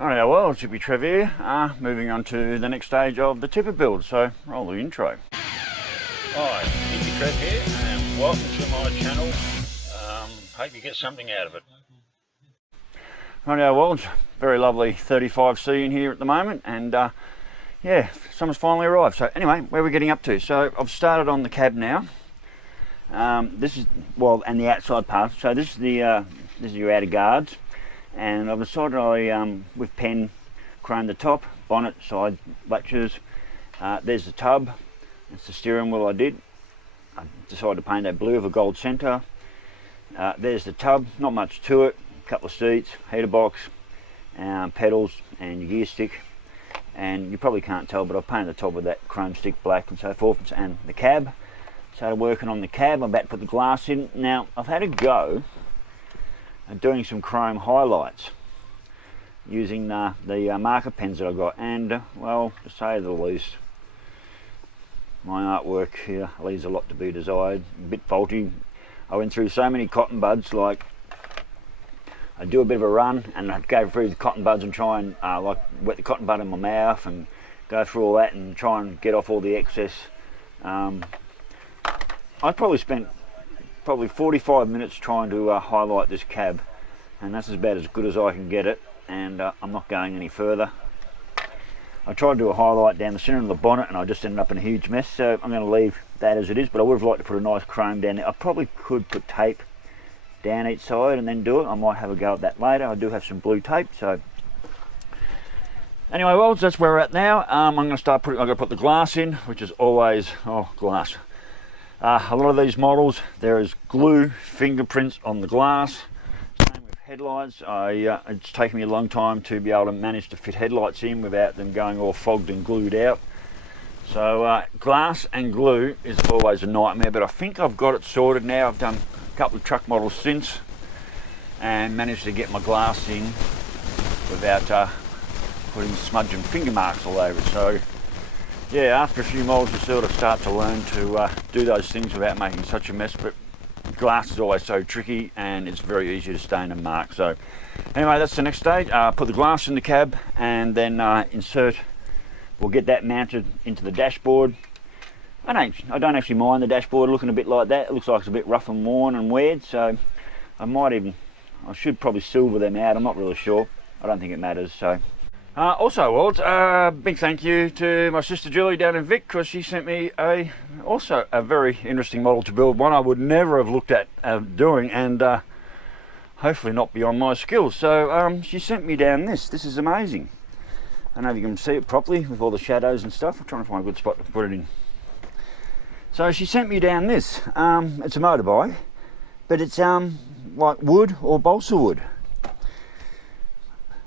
Alright, well, it's Hippy Trev here, moving on to the next stage of the tipper build, so roll the intro. Hi, Hippy Trev here, and welcome to my channel. Hope you get something out of it. Alright, well, it's very lovely 35C in here at the moment, and yeah, summer's finally arrived. So anyway, where are we getting up to? So I've started on the cab now. This is, well, and the outside part. So this is your outer guards. And I've decided with pen, chrome the top, bonnet, side latches. There's the tub, it's the steering wheel I did. I decided to paint that blue with a gold centre. There's the tub, not much to it, a couple of seats, heater box, pedals and your gear stick. And you probably can't tell, but I've painted the top with that chrome stick black and so forth, and the cab. Started working on the cab, I'm about to put the glass in. Now, I've had a go and doing some chrome highlights using the marker pens that I've got, and well, to say the least, my artwork here leaves a lot to be desired, a bit faulty. I went through so many cotton buds, like I'd do a bit of a run and I'd go through the cotton buds and try and like wet the cotton bud in my mouth and go through all that and try and get off all the excess. I probably spent 45 minutes trying to highlight this cab, and that's about as good as I can get it, and I'm not going any further. I tried to do a highlight down the centre of the bonnet and I just ended up in a huge mess, so I'm going to leave that as it is, but I would have liked to put a nice chrome down there. I probably could put tape down each side and then do it. I might have a go at that later. I do have some blue tape, so anyway, well, that's where we're at now. I'm going to start putting, I'm going to put the glass in, which is always, glass. A lot of these models, there is glue fingerprints on the glass. Same with headlights. It's taken me a long time to be able to manage to fit headlights in without them going all fogged and glued out. So glass and glue is always a nightmare, but I think I've got it sorted now. I've done a couple of truck models since and managed to get my glass in without putting smudge and finger marks all over it. So yeah, after a few models you sort of start to learn to do those things without making such a mess, but glass is always so tricky and it's very easy to stain and mark. So anyway, that's the next stage. Put the glass in the cab and then we'll get that mounted into the dashboard. I don't actually mind the dashboard looking a bit like that. It looks like it's a bit rough and worn and weird, so I should probably silver them out. I'm not really sure. I don't think it matters. So also, well, big thank you to my sister Julie down in Vic, because she sent me also a very interesting model to build, one I would never have looked at doing, and hopefully not beyond my skills. So she sent me down this. This is amazing. I don't know if you can see it properly with all the shadows and stuff. I'm trying to find a good spot to put it in. So she sent me down this. It's a motorbike, but it's like wood or balsa wood.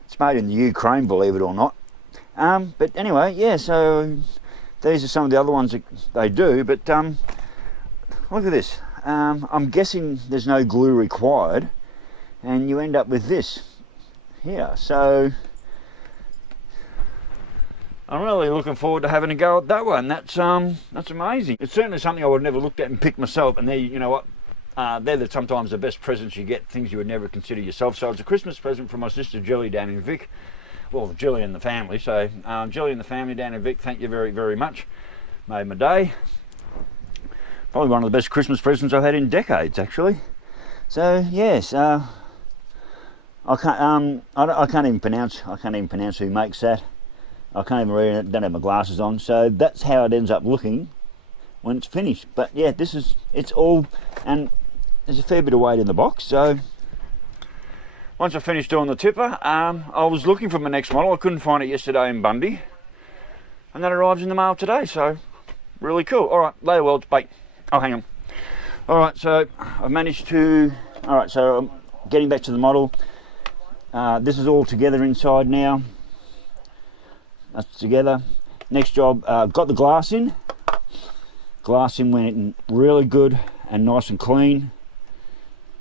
It's made in the Ukraine, believe it or not. But anyway, yeah, so these are some of the other ones that they do, but look at this. I'm guessing there's no glue required, and you end up with this here. So I'm really looking forward to having a go at that one. That's amazing. It's certainly something I would have never looked at and picked myself, and there, you know what? They're sometimes the best presents you get, things you would never consider yourself. So it's a Christmas present from my sister Julie down in Vic. Well, Julie and the family. So Julie and the family down in Vic, thank you very, very much. Made my day. Probably one of the best Christmas presents I've had in decades, actually. So yes, I can't even pronounce who makes that. I can't even read it. Don't have my glasses on. So that's how it ends up looking when it's finished. But yeah, it's all, and there's a fair bit of weight in the box. So once I finished doing the tipper, I was looking for my next model. I couldn't find it yesterday in Bundy, and that arrives in the mail today. So really cool. All right, later, well, bye. Oh, hang on. All right, so I've managed to. All right, so I'm getting back to the model. This is all together inside now. That's together. Next job, got the glass in. Glass in went in really good and nice and clean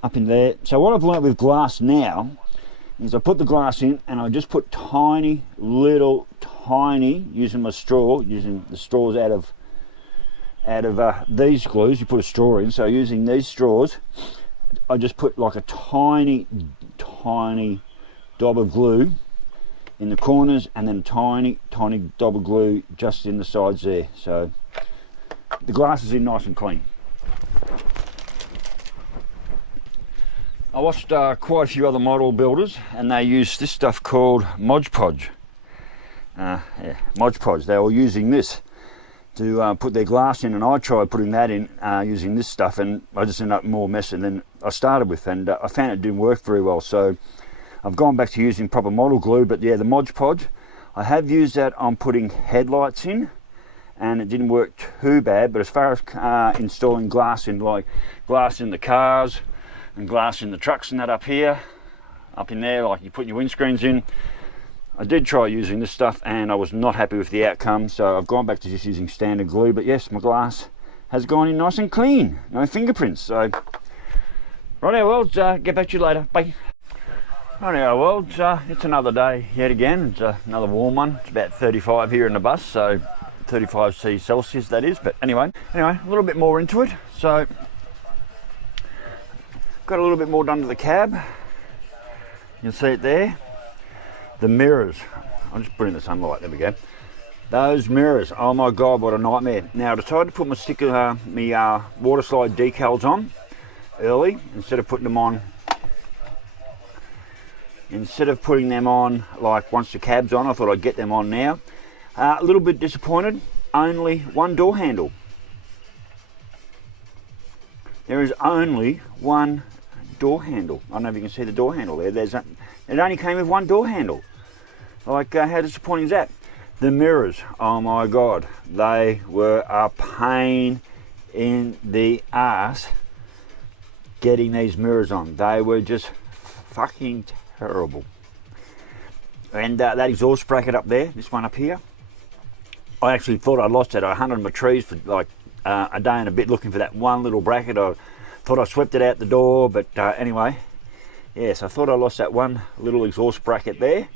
up in there. So what I've learnt with glass now is I put the glass in and I just put tiny, using my straw, using the straws out of these glues. You put a straw in, so using these straws, I just put like a tiny dob of glue in the corners, and then tiny double glue just in the sides there. So the glass is in nice and clean. I watched quite a few other model builders, and they use this stuff called Mod Podge. Mod Podge. They were using this to put their glass in, and I tried putting that in using this stuff, and I just ended up more messy than I started with, and I found it didn't work very well. So I've gone back to using proper model glue. But yeah, the Mod Podge, I have used that on putting headlights in, and it didn't work too bad. But as far as installing glass in, like glass in the cars and glass in the trucks and that up in there, like you put your windscreens in, I did try using this stuff and I was not happy with the outcome, so I've gone back to just using standard glue. But yes, my glass has gone in nice and clean, no fingerprints. So righto world, get back to you later, bye. Righto world, it's another day yet again. It's another warm one. It's about 35 here in the bus, so 35 C Celsius that is. But anyway, a little bit more into it. So got a little bit more done to the cab. You can see it there. The mirrors, I'll just put in the sunlight, there we go. Those mirrors, oh my God, what a nightmare. Now I decided to put my water slide decals on early, instead of putting them on like once the cab's on. I thought I'd get them on now. A little bit disappointed, only one door handle. There is only one door handle. I don't know if you can see the door handle there. It only came with one door handle. Like, how disappointing is that? The mirrors, oh my God, they were a pain in the ass getting these mirrors on. They were just fucking terrible. And that exhaust bracket up there, this one up here, I actually thought I'd lost it. I hunted my trees for like a day and a bit looking for that one little bracket. I thought I swept it out the door, but anyway, yes, I thought I lost that one little exhaust bracket there.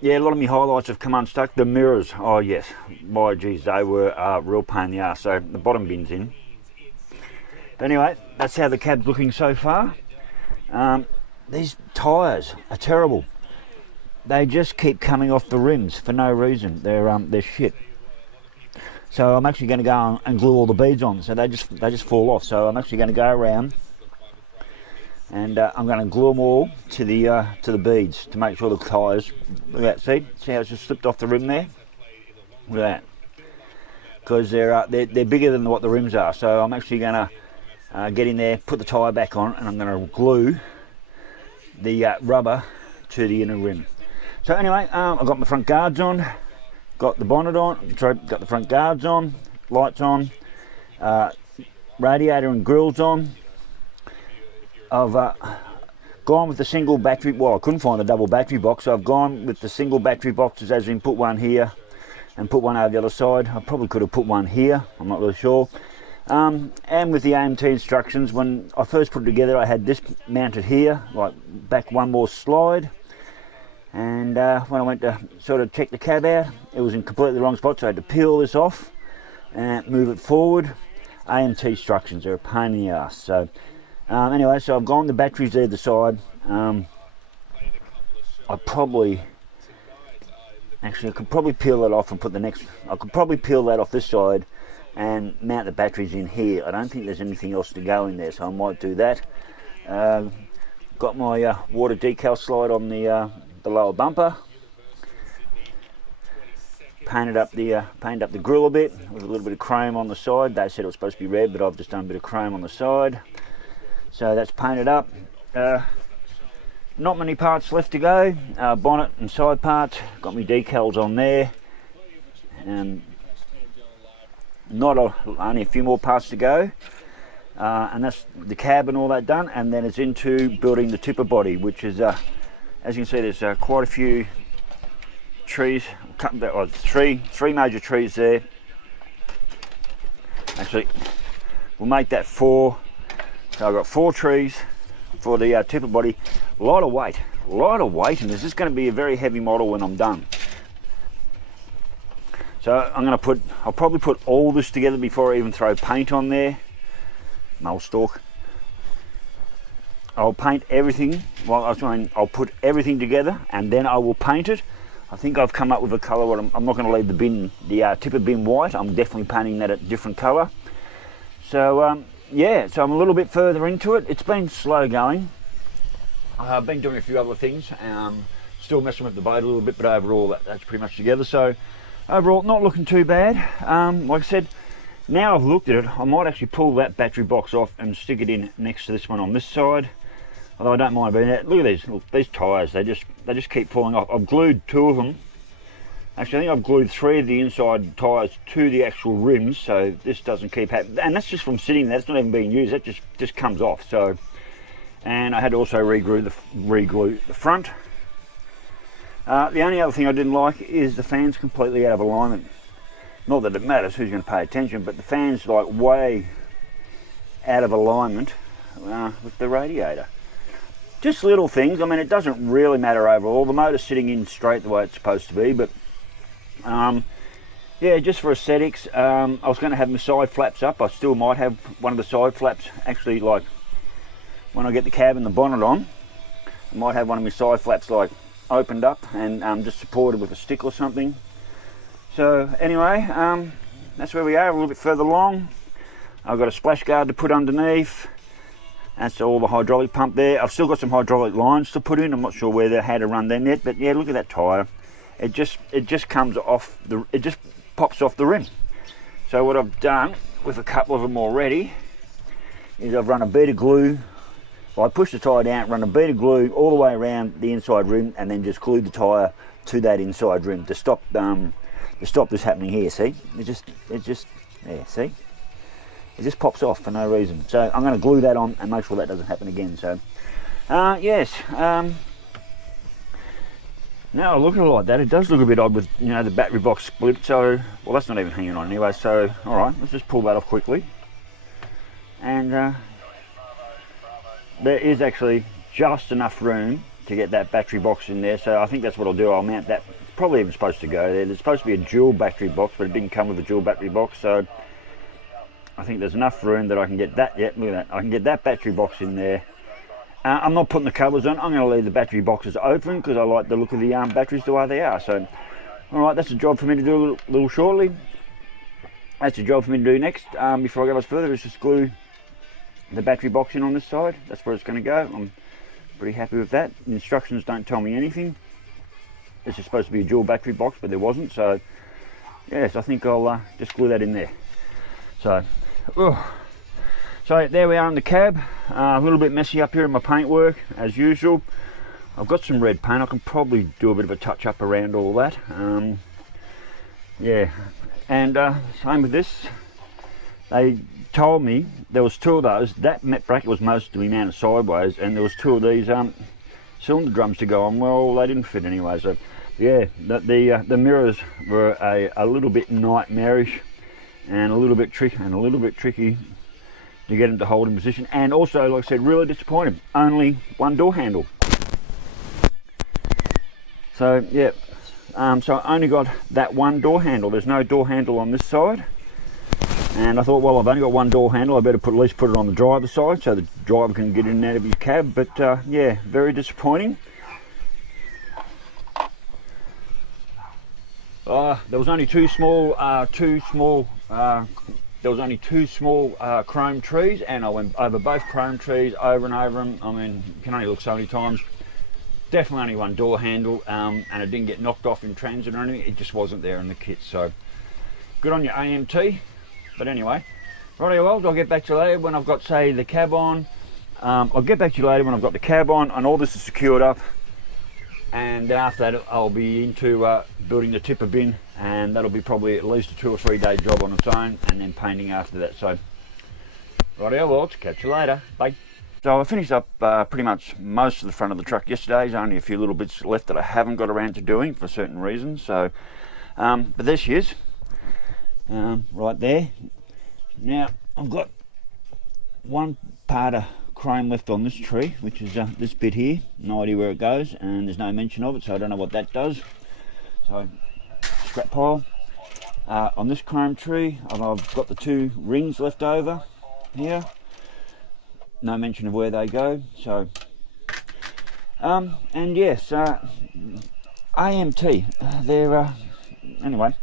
Yeah, a lot of my highlights have come unstuck. The mirrors, oh yes, my geez, they were a real pain in the ass. So the bottom bin's in. But anyway, that's how the cab's looking so far. These tyres are terrible. They just keep coming off the rims for no reason. They're shit. So I'm actually going to go and glue all the beads on. So they just fall off. So I'm actually going to go around and I'm going to glue them all to the beads to make sure the tyres. Look at that, see how it's just slipped off the rim there. Look at that, because they're bigger than what the rims are. So I'm actually going to get in there, put the tyre back on, and I'm going to glue the rubber to the inner rim. So anyway, I've got my front guards on, got the bonnet on, got the front guards on, lights on, radiator and grills on. I've gone with the single battery. Well, I couldn't find the double battery box, so I've gone with the single battery boxes, as in put one here and put one over the other side. I probably could have put one here, I'm not really sure. And with the AMT instructions, when I first put it together, I had this mounted here, like back one more slide. And when I went to sort of check the cab out, it was in completely wrong spot, so I had to peel this off and move it forward. AMT instructions are a pain in the ass. So anyway, so I've gone the batteries either side. I could probably peel that off and put the next. I could probably peel that off this side and mount the batteries in here. I don't think there's anything else to go in there, so I might do that. Got my water decal slide on the lower bumper. Painted up the grill a bit with a little bit of chrome on the side. They said it was supposed to be red, but I've just done a bit of chrome on the side. So that's painted up. Not many parts left to go. Bonnet and side parts. Got my decals on there. Only a few more parts to go. And that's the cab and all that done. And then it's into building the tipper body, which is, as you can see, there's quite a few trees. Three major trees there. Actually, we'll make that 4. So I've got 4 trees for the tipper body. A lot of weight, and this is going to be a very heavy model when I'm done. So I'll probably put all this together before I even throw paint on there. Mole stalk. I'll paint everything. Well, I was going, I'll put everything together and then I will paint it. I think I've come up with a colour. What I'm not going to leave the bin, the tipper bin white. I'm definitely painting that a different colour. So yeah, so I'm a little bit further into it. It's been slow going. I've been doing a few other things. Still messing with the boat a little bit, but overall that's pretty much together. So overall, not looking too bad. Like I said, now I've looked at it, I might actually pull that battery box off and stick it in next to this one on this side. Although I don't mind being that. Look at these, look, these tyres, they just keep falling off. I've glued 2 of them. Actually, I think I've glued 3 of the inside tyres to the actual rims, so this doesn't keep happening. And that's just from sitting there, that's not even being used, that just comes off. So, and I had to also re-glue the front. The only other thing I didn't like is the fan's completely out of alignment. Not that it matters who's going to pay attention, but the fan's like way out of alignment with the radiator. Just little things. I mean, it doesn't really matter overall. The motor's sitting in straight the way it's supposed to be, but yeah, just for aesthetics, I was going to have my side flaps up. I still might have one of the side flaps actually, like when I get the cab and the bonnet on, I might have one of my side flaps like opened up and just supported with a stick or something. So anyway, that's where we are, a little bit further along. I've got a splash guard to put underneath. That's all the hydraulic pump there. I've still got some hydraulic lines to put in. I'm not sure where how to run them yet, but yeah, look at that tyre. It just comes off it just pops off the rim. So what I've done with a couple of them already is I've run a bead of glue. Well, I pushed the tyre down, run a bead of glue all the way around the inside rim, and then just glued the tyre to that inside rim to stop this happening here. See, it just yeah, see, it just pops off for no reason. So I'm going to glue that on and make sure that doesn't happen again. So yes, now I look at it like that, it does look a bit odd with, you know, the battery box split. So well, that's not even hanging on anyway. So all right, let's just pull that off quickly. And there is actually just enough room to get that battery box in there. So I think that's what I'll do. I'll mount that. It's probably even supposed to go there. There's supposed to be a dual battery box, but it didn't come with a dual battery box. So I think there's enough room that I can get that. Yeah, look at that. I can get that battery box in there. I'm not putting the covers on. I'm going to leave the battery boxes open because I like the look of the batteries the way they are. So, all right, that's a job for me to do a little shortly. That's a job for me to do next. Before I go much further, is just glue the battery box in on this side. That's where it's going to go. I'm pretty happy with that. The instructions don't tell me anything. This is supposed to be a dual battery box, but there wasn't. So, yes, I think I'll just glue that in there. So, so there we are in the cab. A little bit messy up here in my paintwork as usual. I've got some red paint. I can probably do a bit of a touch up around all that. Yeah, and same with this. They told me there was 2 of those. That bracket was mostly mounted sideways, and there was 2 of these cylinder drums to go on. Well, they didn't fit anyway. So yeah, the mirrors were a little bit nightmarish and a little bit tricky to get them to hold in position. And also, like I said, really disappointed. Only one door handle. So yeah, so I only got that one door handle. There's no door handle on this side. And I thought, well, I've only got one door handle. I better at least put it on the driver's side so the driver can get in and out of his cab. But yeah, very disappointing. There was only two small chrome trees, and I went over both chrome trees over and over them. I mean, you can only look so many times. Definitely only one door handle, and it didn't get knocked off in transit or anything. It just wasn't there in the kit. So good on your AMT. But anyway, righty, well, I'll get back to you later when I've got, say, the cab on. I'll get back to you later when I've got the cab on and all this is secured up. And then after that, I'll be into building the tipper bin, and that'll be probably at least a 2 or 3 day job on its own, and then painting after that. So, righty, well, catch you later. Bye. So I finished up pretty much most of the front of the truck yesterday. There's only a few little bits left that I haven't got around to doing for certain reasons. So, but there she is, right there. Now I've got one part of chrome left on this tree, which is this bit here. No idea where it goes, and there's no mention of it, so I don't know what that does. So scrap pile. On this chrome tree, I've got the 2 rings left over here. no mention of where they go. So and yes, AMT, they're anyway.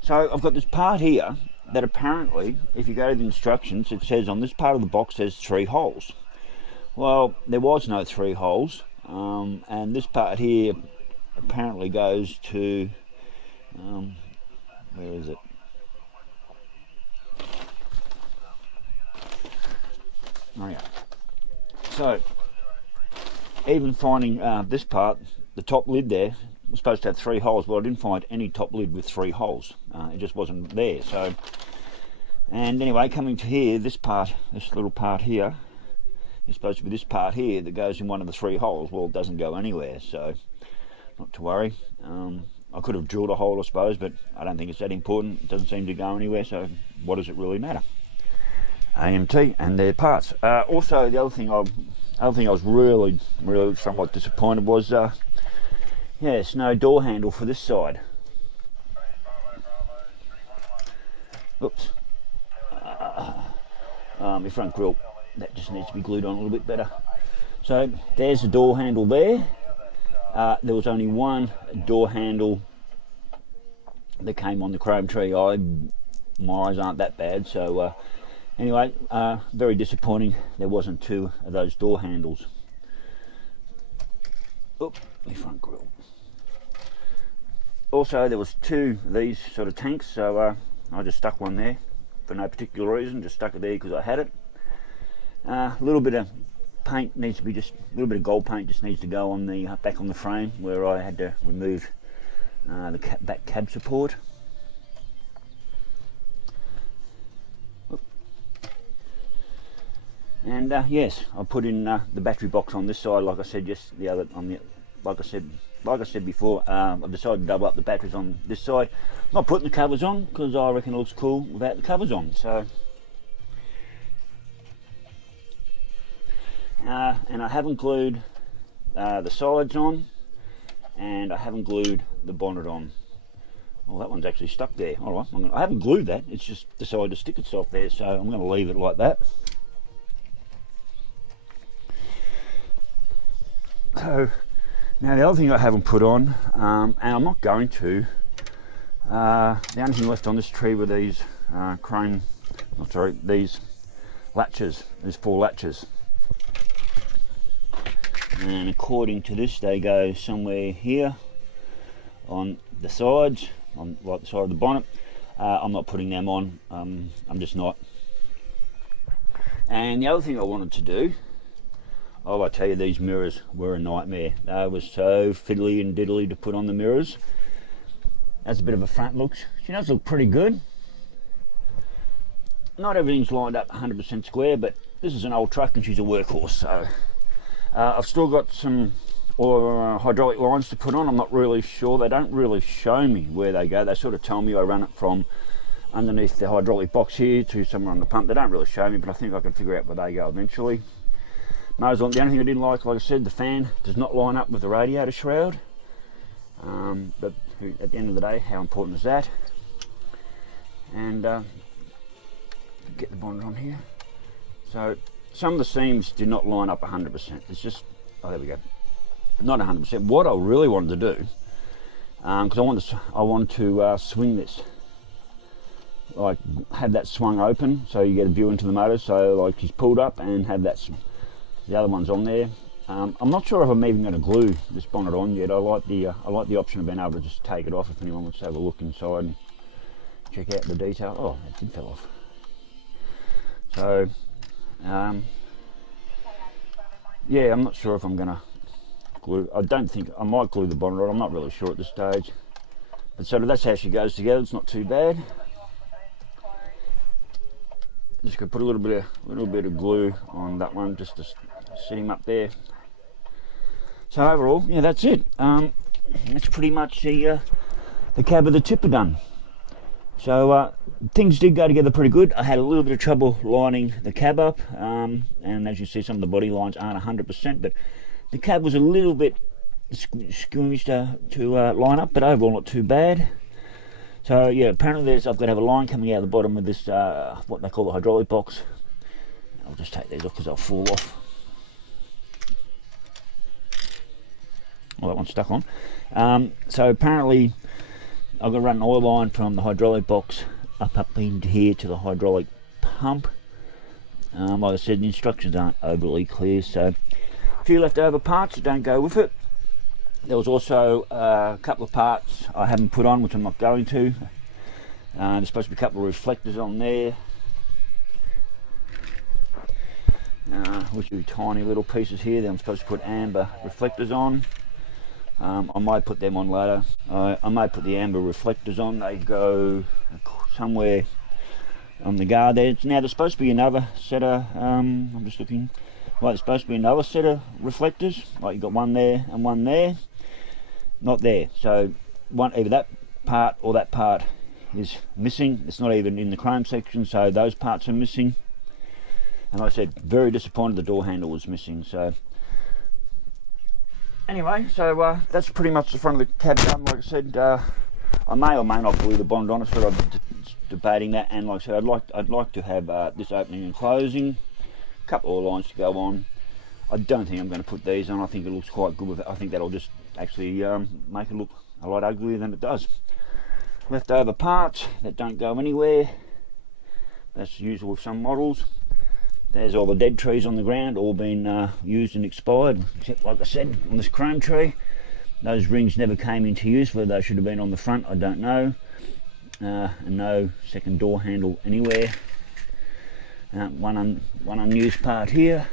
So I've got this part here that apparently, if you go to the instructions, it says on this part of the box there's 3 holes. Well, there was no 3 holes, and this part here apparently goes to where is it? Oh yeah. So even finding this part, the top lid there was supposed to have 3 holes. Well, I didn't find any top lid with 3 holes. It just wasn't there. So, and anyway, coming to here, this part, this little part here, is supposed to be this part here that goes in one of the 3 holes. Well, it doesn't go anywhere, so not to worry. I could have drilled a hole, I suppose, but I don't think it's that important. It doesn't seem to go anywhere, so what does it really matter? AMT and their parts. Also, the other thing I was really somewhat disappointed was, yes, no door handle for this side. Oops. My front grille, that just needs to be glued on a little bit better. So there's the door handle there. There was only one door handle that came on the chrome tree. My eyes aren't that bad, so anyway, very disappointing there wasn't 2 of those door handles. Oop, my front grille. Also, there was 2 of these sort of tanks, so I just stuck one there for no particular reason. Just stuck it there because I had it. A little bit of paint needs to be a little bit of gold paint just needs to go on the back on the frame where I had to remove the back cab support. And yes, I put in the battery box on this side, like I said like I said before. I've decided to double up the batteries on this side. I'm not putting the covers on because I reckon it looks cool without the covers on. So, and I haven't glued the sides on, and I haven't glued the bonnet on. Well, that one's actually stuck there. All right, I haven't glued that. It's just decided to stick itself there, so I'm going to leave it like that. So now the other thing I haven't put on, and I'm not going to, the only thing left on this tree were these these latches, these 4 latches. And according to this, they go somewhere here on the sides, on like the side of the bonnet. I'm not putting them on, I'm just not. And the other thing I wanted to do, I tell you, these mirrors were a nightmare. They were so fiddly and diddly to put on the mirrors. That's a bit of a front look. She does look pretty good. Not everything's lined up 100% square, but this is an old truck and she's a workhorse, so I've still got some hydraulic lines to put on. I'm not really sure. They don't really show me where they go. They sort of tell me I run it from underneath the hydraulic box here to somewhere on the pump. They don't really show me, but I think I can figure out where they go eventually. The only thing I didn't like I said, the fan does not line up with the radiator shroud. But at the end of the day, how important is that? And get the bonnet on here. So some of the seams do not line up 100%. It's just, oh, there we go, not 100%. What I really wanted to do, because I want to swing this, like have that swung open so you get a view into the motor. So like he's pulled up and have that. The other one's on there. I'm not sure if I'm even going to glue this bonnet on yet. I like the option of being able to just take it off if anyone wants to have a look inside and check out the detail. Oh, it did fell off. So, yeah, I'm not sure if I'm going to glue. I don't think I might glue the bonnet on. I'm not really sure at this stage. But so that's how she goes together. It's not too bad. Just going to put a little bit of glue on that one just to set him up there. So overall, yeah, that's it. That's pretty much the cab of the tipper done. So things did go together pretty good. I had a little bit of trouble lining the cab up, and as you see, some of the body lines aren't 100%, but the cab was a little bit squeamish to line up, but overall not too bad. So yeah, apparently I've got to have a line coming out of the bottom of this, what they call the hydraulic box, I'll just take these off because they'll fall off. Well, that one's stuck on. So apparently I've got to run an oil line from the hydraulic box up into here to the hydraulic pump. Like I said, the instructions aren't overly clear, so a few leftover parts that don't go with it. There was also a couple of parts I haven't put on, which I'm not going to. There's supposed to be a couple of reflectors on there, which are tiny little pieces here that I'm supposed to put amber reflectors on. I might put them on later. I might put the amber reflectors on. They go somewhere on the guard there. Now there's supposed to be another set of, I'm just looking, well, there's supposed to be another set of reflectors, like you've got one there and one there. Not there, so either that part or that part is missing. It's not even in the chrome section, so those parts are missing. And like I said, very disappointed the door handle was missing. So anyway, so that's pretty much the front of the cab done. Like I said, I may or may not glue the bonnet on it, so I'm debating that. And like I said, I'd like to have this opening and closing, a couple of lines to go on. I don't think I'm going to put these on. I think it looks quite good with it. I think that'll just actually make it look a lot uglier than it does. Leftover parts that don't go anywhere. That's usual with some models. There's all the dead trees on the ground, all been used and expired, except like I said, on this chrome tree. Those rings never came into use. Whether they should have been on the front, I don't know. And no second door handle anywhere. One unused part here.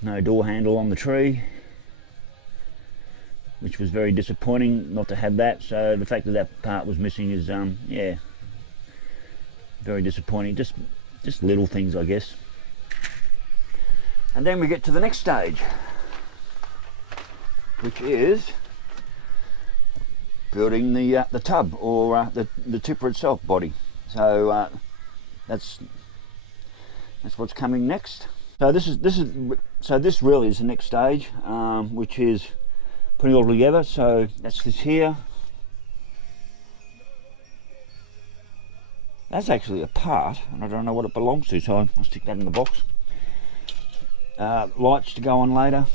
No door handle on the tree, which was very disappointing not to have that. So the fact that that part was missing is yeah, very disappointing. Just little things, I guess. And then we get to the next stage, which is building the tub, or the tipper itself body. So that's what's coming next. So this really is the next stage, which is putting it all together. So that's this here. That's actually a part, and I don't know what it belongs to, so I'll stick that in the box. Lights to go on later.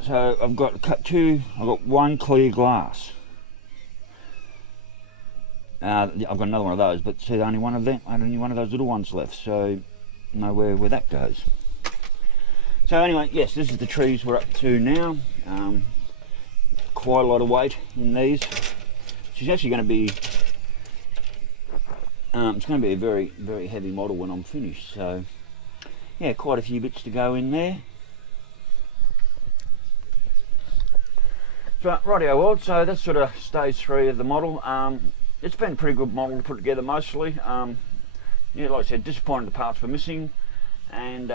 So I've got one clear glass. I've got another one of those, but see, only one of those little ones left, so know where that goes. So anyway, yes, this is the trees we're up to now. Quite a lot of weight in these. She's actually going to be, it's going to be a very, very heavy model when I'm finished. So yeah, quite a few bits to go in there. So rightio, well, so that's sort of stage 3 of the model. It's been a pretty good model to put together mostly. Yeah, like I said, disappointed the parts were missing, and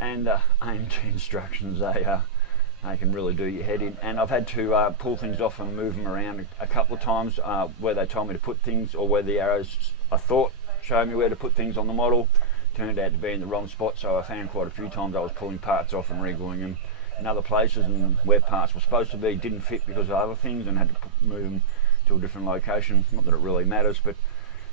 AMT instructions, they can really do your head in. And I've had to pull things off and move them around a couple of times where they told me to put things, or where the arrows I thought showed me where to put things on the model turned out to be in the wrong spot. So I found quite a few times I was pulling parts off and re-gluing them in other places, and where parts were supposed to be didn't fit because of other things, and had to move them to a different location. Not that it really matters, but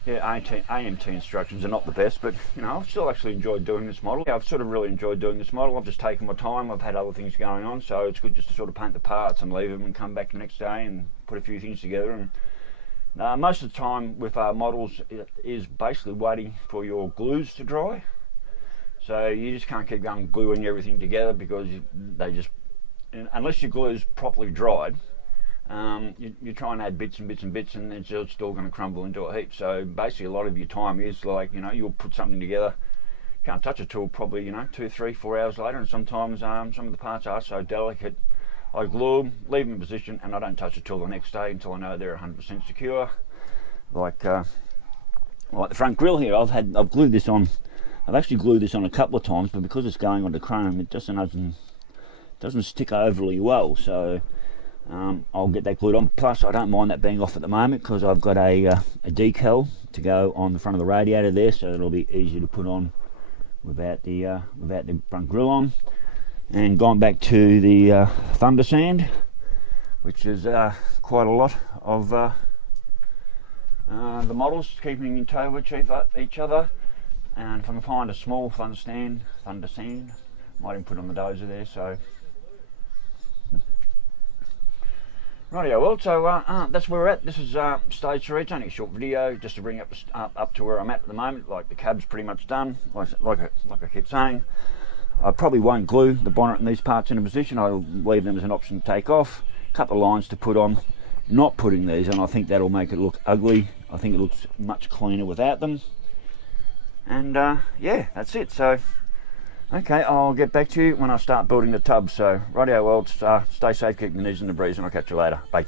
yeah, AMT instructions are not the best, but you know, I've still actually enjoyed doing this model. Yeah, I've sort of really enjoyed doing this model. I've just taken my time. I've had other things going on, so it's good just to sort of paint the parts and leave them and come back the next day and put a few things together. And most of the time with our models, it is basically waiting for your glues to dry. So you just can't keep going gluing everything together, because they just, unless your glue's properly dried, you try and add bits and bits and bits, and it's still going to crumble into a heap. So basically a lot of your time is like, you know, you'll put something together, can't touch it till probably, you know, 2, 3, 4 hours later. And sometimes some of the parts are so delicate, I glue them, leave them in position, and I don't touch it till the next day until I know they're 100% secure. Like the front grille here, I've glued this on. I've actually glued this on a couple of times, but because it's going onto chrome, it doesn't stick overly well. So I'll get that glued on. Plus, I don't mind that being off at the moment, because I've got a decal to go on the front of the radiator there, so it'll be easy to put on without the front grille on. And gone back to the thunder sand, which is quite a lot of the models, keeping in tow with each other. And if I can find a small thunder sand, might even put on the dozer there. So, rightio, well, so that's where we're at. This is stage 3. It's only a short video just to bring up to where I'm at the moment. Like the cab's pretty much done. Like I keep saying, I probably won't glue the bonnet and these parts in a position. I'll leave them as an option to take off. A couple of lines to put on. Not putting these, and I think that'll make it look ugly. I think it looks much cleaner without them. And yeah, that's it. So, okay, I'll get back to you when I start building the tub. So, rightio, well, stay safe, keep the knees in the breeze, and I'll catch you later. Bye.